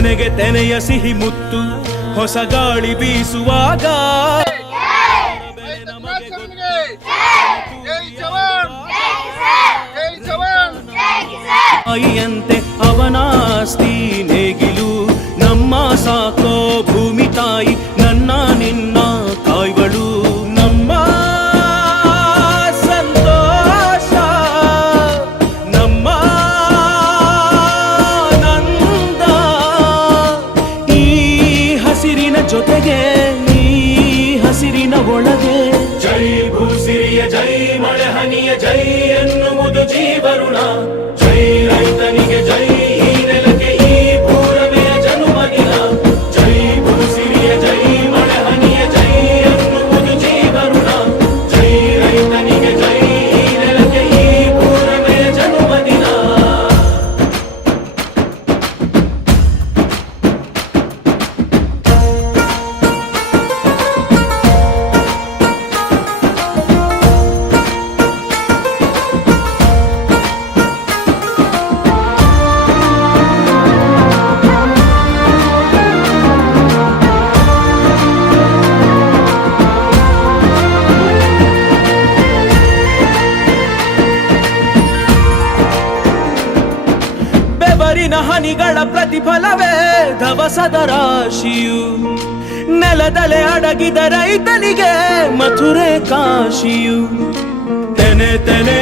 ತೆನೆಗೆ ತೆನೆಯ ಸಿಹಿ ಮುತ್ತು ಹೊಸ ಗಾಳಿ ಬೀಸುವಾಗ ತಾಯಿಯಂತೆ ಅವನಾಸ್ತಿ ನೇಗಿಲು ನಮ್ಮ ಸಾಕೋ ಭೂಮಿ ತಾಯಿ ನನ್ನ ನಿನ್ನ ಕಾಯ್ಗಳು ನಮ್ಮ ಸಂತೋಷ ನಮ್ಮ ನಂದ ಈ ಹಸಿರಿನ ಜೊತೆಗೆ ಈ ಹಸಿರಿನ ಒಳಗೆ ಜೈ ಭೂಸಿರಿಯ ಜೈ ಮಳೆ ಹನಿಯ ಜೈ ಎನ್ನುವುದು ಜೀವರುಣ ಜೈ ರೈತನಿಗೆ ಜೈ ಈ ನೆಲಕ್ಕೆ ಈ ಪೂರವೆಯ ಜನುಮದಿನ ಜೈ ಭೂಸಿರಿಯ ಜೈ ಮಳೆ ಹನಿಯ ಜೈ ಎನ್ನುವುದು ಜೀವರುಣ ಜೈ ರೈತನಿಗೆ ಜೈ ಈ ನೆಲಕ್ಕೆ ಈ ಪೂರವೆಯ ಜನುಮದಿನ ಬೆವರಿನ ಹನಿಗಳ ಪ್ರತಿಫಲವೇ ಧವಸದ ರಾಶಿಯು ನೆಲದಲೆ ಅಡಗಿದ ರೈತನಿಗೆ ಮಥುರೆ ಕಾಶಿಯು ತೆನೆ ತೆನೆ